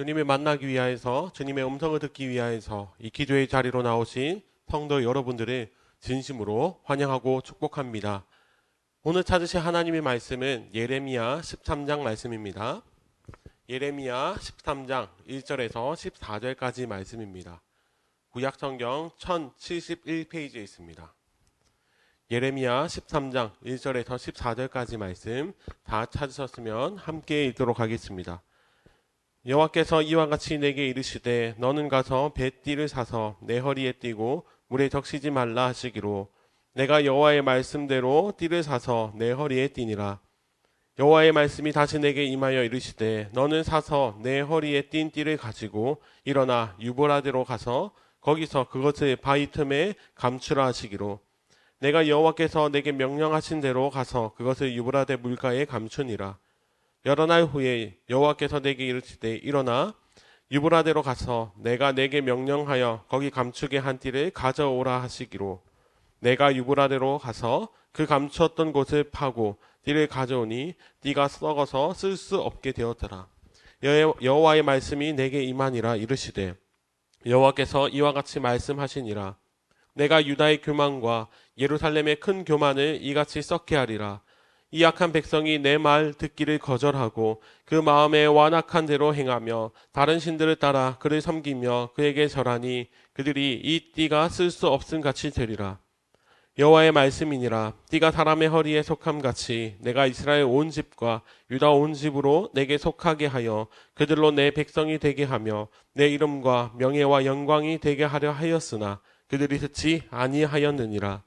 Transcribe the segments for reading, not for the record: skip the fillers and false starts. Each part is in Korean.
주님을 만나기 위하여서 주님의 음성을 듣기 위하여서 이 기도의 자리로 나오신 성도 여러분들을 진심으로 환영하고 축복합니다. 오늘 찾으실 하나님의 말씀은 예레미야 13장 말씀입니다. 예레미야 13장 1절에서 14절까지 말씀입니다. 구약성경 1071페이지에 있습니다. 예레미야 13장 1절에서 14절까지 말씀 다 찾으셨으면 함께 읽도록 하겠습니다. 여호와께서 이와 같이 내게 이르시되 너는 가서 뱃띠를 사서 내 허리에 띠고 물에 적시지 말라 하시기로 내가 여호와의 말씀대로 띠를 사서 내 허리에 띠니라. 여호와의 말씀이 다시 내게 임하여 이르시되 너는 사서 내 허리에 띈 띠를 가지고 일어나 유브라데로 가서 거기서 그것을 바위 틈에 감추라 하시기로 내가 여호와께서 내게 명령하신 대로 가서 그것을 유브라데 물가에 감추니라. 여러 날 후에 여호와께서 내게 이르시되 일어나 유브라데로 가서 내가 내게 명령하여 거기 감추게 한 띠를 가져오라 하시기로 내가 유브라데로 가서 그 감추었던 곳을 파고 띠를 가져오니 띠가 썩어서 쓸 수 없게 되었더라. 여호와의 말씀이 내게 임하니라. 이르시되 여호와께서 이와 같이 말씀하시니라. 내가 유다의 교만과 예루살렘의 큰 교만을 이같이 썩게 하리라. 이 악한 백성이 내 말 듣기를 거절하고 그 마음에 완악한 대로 행하며 다른 신들을 따라 그를 섬기며 그에게 절하니 그들이 이 띠가 쓸 수 없음 같이 되리라. 여호와의 말씀이니라. 띠가 사람의 허리에 속함 같이 내가 이스라엘 온 집과 유다 온 집으로 내게 속하게 하여 그들로 내 백성이 되게 하며 내 이름과 명예와 영광이 되게 하려 하였으나 그들이 듣지 아니하였느니라.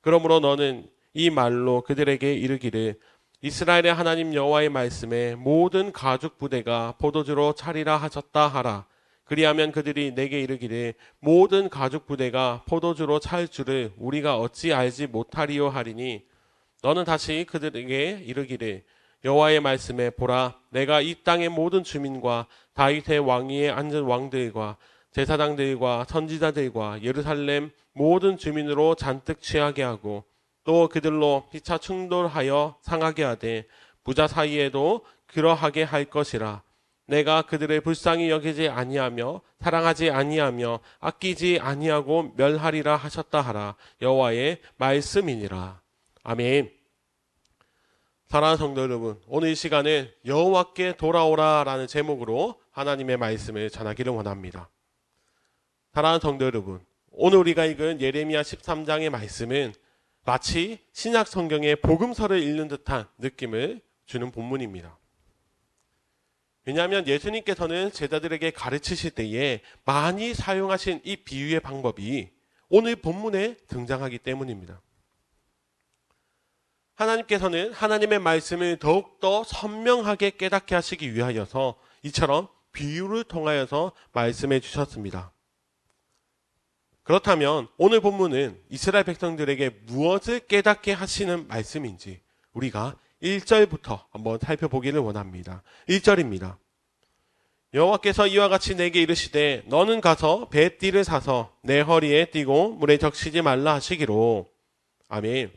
그러므로 너는 이 말로 그들에게 이르기를 이스라엘의 하나님 여호와의 말씀에 모든 가죽 부대가 포도주로 차리라 하셨다 하라. 그리하면 그들이 내게 이르기를 모든 가죽 부대가 포도주로 찰 줄을 우리가 어찌 알지 못하리요 하리니 너는 다시 그들에게 이르기를 여호와의 말씀에 보라 내가 이 땅의 모든 주민과 다윗의 왕위에 앉은 왕들과 제사장들과 선지자들과 예루살렘 모든 주민으로 잔뜩 취하게 하고 또 그들로 피차 충돌하여 상하게 하되 부자 사이에도 그러하게 할 것이라. 내가 그들을 불쌍히 여기지 아니하며 사랑하지 아니하며 아끼지 아니하고 멸하리라 하셨다 하라. 여호와의 말씀이니라. 아멘. 사랑하는 성도 여러분, 오늘 이 시간에 여호와께 돌아오라 라는 제목으로 하나님의 말씀을 전하기를 원합니다. 사랑하는 성도 여러분, 오늘 우리가 읽은 예레미야 13장의 말씀은 마치 신약 성경의 복음서를 읽는 듯한 느낌을 주는 본문입니다. 왜냐하면 예수님께서는 제자들에게 가르치실 때에 많이 사용하신 이 비유의 방법이 오늘 본문에 등장하기 때문입니다. 하나님께서는 하나님의 말씀을 더욱더 선명하게 깨닫게 하시기 위하여서 이처럼 비유를 통하여서 말씀해 주셨습니다. 그렇다면 오늘 본문은 이스라엘 백성들에게 무엇을 깨닫게 하시는 말씀인지 우리가 1절부터 한번 살펴보기를 원합니다. 1절입니다. 여호와께서 이와 같이 내게 이르시되 너는 가서 뱃띠를 사서 내 허리에 띠고 물에 적시지 말라 하시기로. 아멘.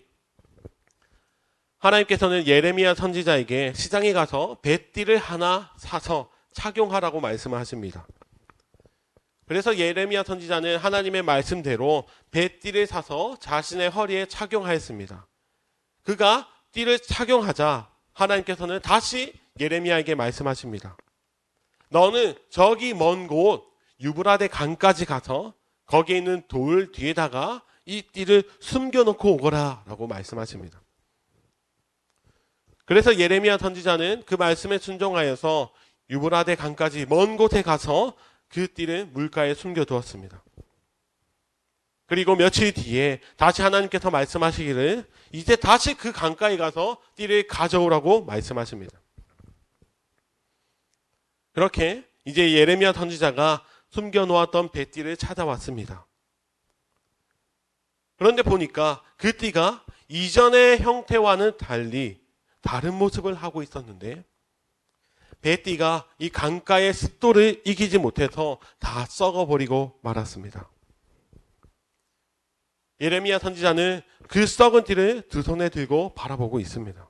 하나님께서는 예레미야 선지자에게 시장에 가서 뱃띠를 하나 사서 착용하라고 말씀하십니다. 그래서 예레미야 선지자는 하나님의 말씀대로 뱃띠를 사서 자신의 허리에 착용하였습니다. 그가 띠를 착용하자 하나님께서는 다시 예레미야에게 말씀하십니다. 너는 저기 먼 곳 유브라데 강까지 가서 거기에 있는 돌 뒤에다가 이 띠를 숨겨놓고 오거라 라고 말씀하십니다. 그래서 예레미야 선지자는 그 말씀에 순종하여서 유브라데 강까지 먼 곳에 가서 그 띠를 물가에 숨겨두었습니다. 그리고 며칠 뒤에 다시 하나님께서 말씀하시기를 이제 다시 그 강가에 가서 띠를 가져오라고 말씀하십니다. 그렇게 이제 예레미야 선지자가 숨겨놓았던 뱃띠를 찾아왔습니다. 그런데 보니까 그 띠가 이전의 형태와는 달리 다른 모습을 하고 있었는데 뱃띠가 이 강가의 습도를 이기지 못해서 다 썩어버리고 말았습니다. 예레미야 선지자는 그 썩은 띠를 두 손에 들고 바라보고 있습니다.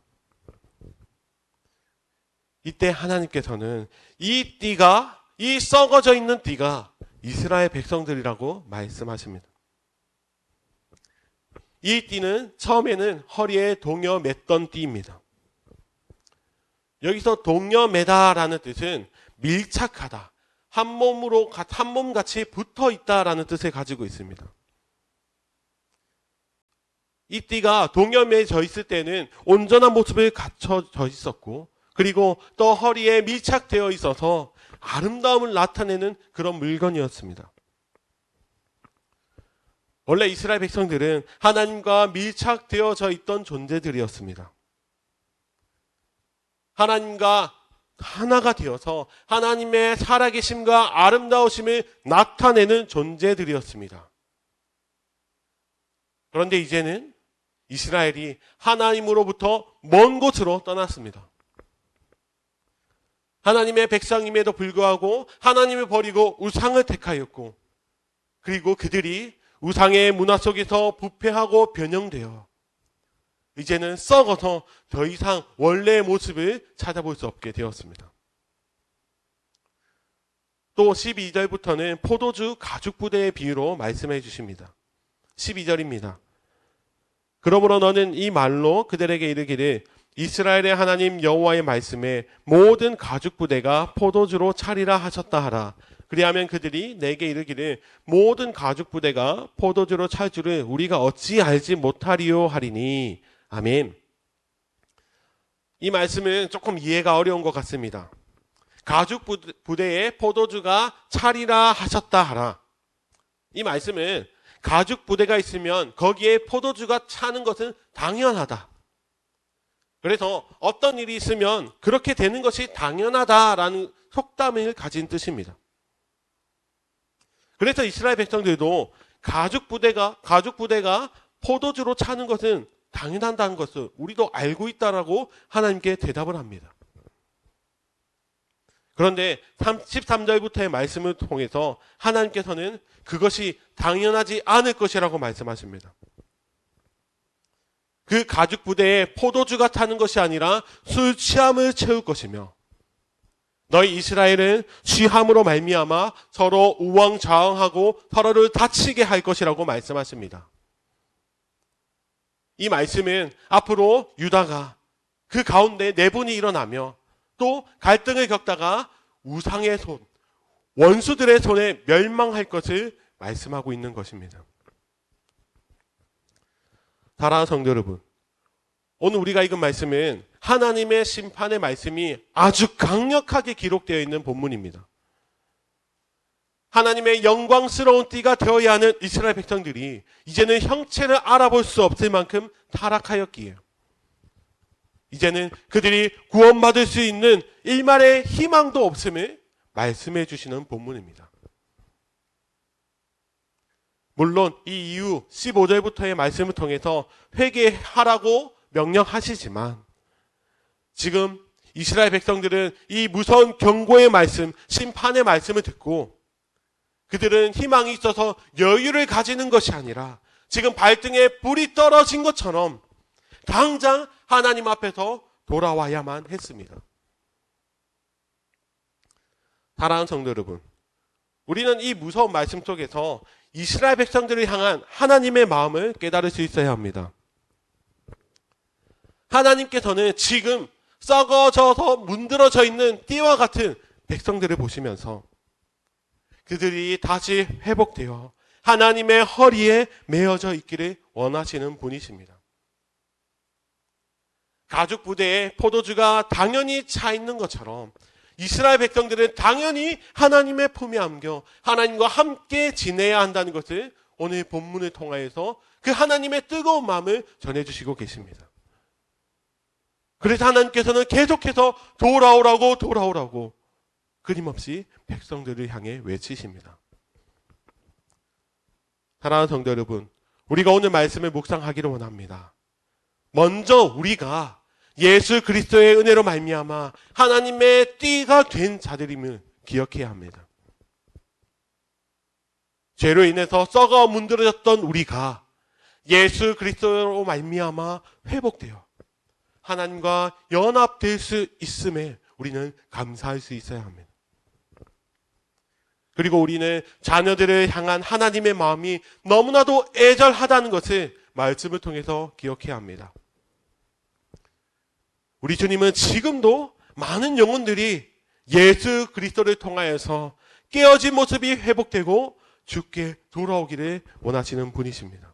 이때 하나님께서는 이 띠가 이 썩어져 있는 띠가 이스라엘 백성들이라고 말씀하십니다. 이 띠는 처음에는 허리에 동여 맸던 띠입니다. 여기서 동여 매다라는 뜻은 밀착하다, 한 몸같이 붙어 있다라는 뜻을 가지고 있습니다. 이 띠가 동여 매져 있을 때는 온전한 모습을 갖춰져 있었고, 그리고 또 허리에 밀착되어 있어서 아름다움을 나타내는 그런 물건이었습니다. 원래 이스라엘 백성들은 하나님과 밀착되어져 있던 존재들이었습니다. 하나님과 하나가 되어서 하나님의 살아계심과 아름다우심을 나타내는 존재들이었습니다. 그런데 이제는 이스라엘이 하나님으로부터 먼 곳으로 떠났습니다. 하나님의 백성임에도 불구하고 하나님을 버리고 우상을 택하였고, 그리고 그들이 우상의 문화 속에서 부패하고 변형되어 이제는 썩어서 더 이상 원래의 모습을 찾아볼 수 없게 되었습니다. 또 12절부터는 포도주 가죽 부대의 비유로 말씀해 주십니다. 12절입니다. 그러므로 너는 이 말로 그들에게 이르기를 이스라엘의 하나님 여호와의 말씀에 모든 가죽 부대가 포도주로 차리라 하셨다 하라. 그리하면 그들이 내게 이르기를 모든 가죽 부대가 포도주로 찰 줄을 우리가 어찌 알지 못하리요 하리니. 아멘. 이 말씀은 조금 이해가 어려운 것 같습니다. 가죽 부대에 포도주가 차리라 하셨다 하라. 이 말씀은 가죽 부대가 있으면 거기에 포도주가 차는 것은 당연하다. 그래서 어떤 일이 있으면 그렇게 되는 것이 당연하다라는 속담을 가진 뜻입니다. 그래서 이스라엘 백성들도 가죽 부대가 포도주로 차는 것은 당연하다는 것을 우리도 알고 있다라고 하나님께 대답을 합니다. 그런데 13절부터의 말씀을 통해서 하나님께서는 그것이 당연하지 않을 것이라고 말씀하십니다. 그 가죽 부대에 포도주가 타는 것이 아니라 술 취함을 채울 것이며, 너희 이스라엘은 취함으로 말미암아 서로 우왕좌왕하고 서로를 다치게 할 것이라고 말씀하십니다. 이 말씀은 앞으로 유다가 그 가운데 내분이 일어나며 또 갈등을 겪다가 우상의 손, 원수들의 손에 멸망할 것을 말씀하고 있는 것입니다. 사랑하는 성도 여러분, 오늘 우리가 읽은 말씀은 하나님의 심판의 말씀이 아주 강력하게 기록되어 있는 본문입니다. 하나님의 영광스러운 띠가 되어야 하는 이스라엘 백성들이 이제는 형체를 알아볼 수 없을 만큼 타락하였기에 이제는 그들이 구원받을 수 있는 일말의 희망도 없음을 말씀해 주시는 본문입니다. 물론 이 이후 15절부터의 말씀을 통해서 회개하라고 명령하시지만, 지금 이스라엘 백성들은 이 무서운 경고의 말씀, 심판의 말씀을 듣고 그들은 희망이 있어서 여유를 가지는 것이 아니라 지금 발등에 불이 떨어진 것처럼 당장 하나님 앞에서 돌아와야만 했습니다. 사랑하는 성도 여러분, 우리는 이 무서운 말씀 속에서 이스라엘 백성들을 향한 하나님의 마음을 깨달을 수 있어야 합니다. 하나님께서는 지금 썩어져서 문드러져 있는 띠와 같은 백성들을 보시면서 그들이 다시 회복되어 하나님의 허리에 메어져 있기를 원하시는 분이십니다. 가죽 부대에 포도주가 당연히 차 있는 것처럼 이스라엘 백성들은 당연히 하나님의 품에 안겨 하나님과 함께 지내야 한다는 것을 오늘 본문을 통하여서 그 하나님의 뜨거운 마음을 전해주시고 계십니다. 그래서 하나님께서는 계속해서 돌아오라고 끊임없이 백성들을 향해 외치십니다. 사랑하는 성도 여러분, 우리가 오늘 말씀을 묵상하기를 원합니다. 먼저 우리가 예수 그리스도의 은혜로 말미암아 하나님의 띠가 된 자들임을 기억해야 합니다. 죄로 인해서 썩어 문드러졌던 우리가 예수 그리스도로 말미암아 회복되어 하나님과 연합될 수 있음에 우리는 감사할 수 있어야 합니다. 그리고 우리는 자녀들을 향한 하나님의 마음이 너무나도 애절하다는 것을 말씀을 통해서 기억해야 합니다. 우리 주님은 지금도 많은 영혼들이 예수 그리스도를 통하여서 깨어진 모습이 회복되고 주께 돌아오기를 원하시는 분이십니다.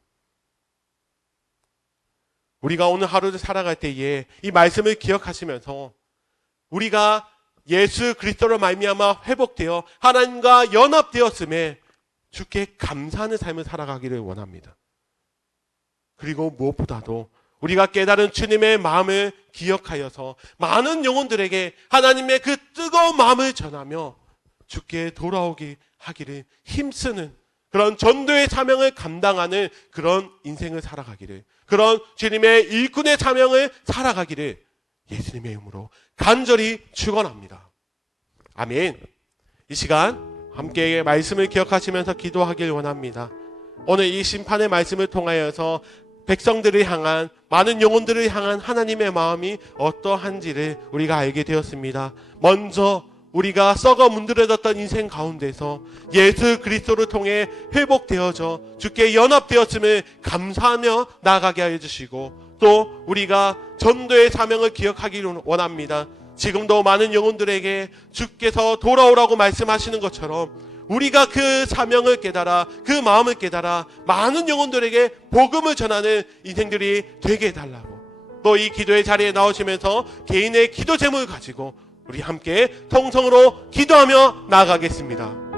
우리가 오늘 하루를 살아갈 때에 이 말씀을 기억하시면서 우리가 예수 그리스도로 말미암아 회복되어 하나님과 연합되었음에 주께 감사하는 삶을 살아가기를 원합니다. 그리고 무엇보다도 우리가 깨달은 주님의 마음을 기억하여서 많은 영혼들에게 하나님의 그 뜨거운 마음을 전하며 주께 돌아오게 하기를 힘쓰는 그런 전도의 사명을 감당하는 그런 인생을 살아가기를, 그런 주님의 일꾼의 사명을 살아가기를 예수님의 이름으로 간절히 축원합니다. 아멘. 이 시간 함께 말씀을 기억하시면서 기도하길 원합니다. 오늘 이 심판의 말씀을 통하여서 백성들을 향한, 많은 영혼들을 향한 하나님의 마음이 어떠한지를 우리가 알게 되었습니다. 먼저 우리가 썩어 문드러졌던 인생 가운데서 예수 그리스도를 통해 회복되어져 주께 연합되었음을 감사하며 나아가게 하여 주시고, 또 우리가 전도의 사명을 기억하기를 원합니다. 지금도 많은 영혼들에게 주께서 돌아오라고 말씀하시는 것처럼 우리가 그 사명을 깨달아, 그 마음을 깨달아 많은 영혼들에게 복음을 전하는 인생들이 되게 해달라고, 또 이 기도의 자리에 나오시면서 개인의 기도 제목을 가지고 우리 함께 통성으로 기도하며 나아가겠습니다.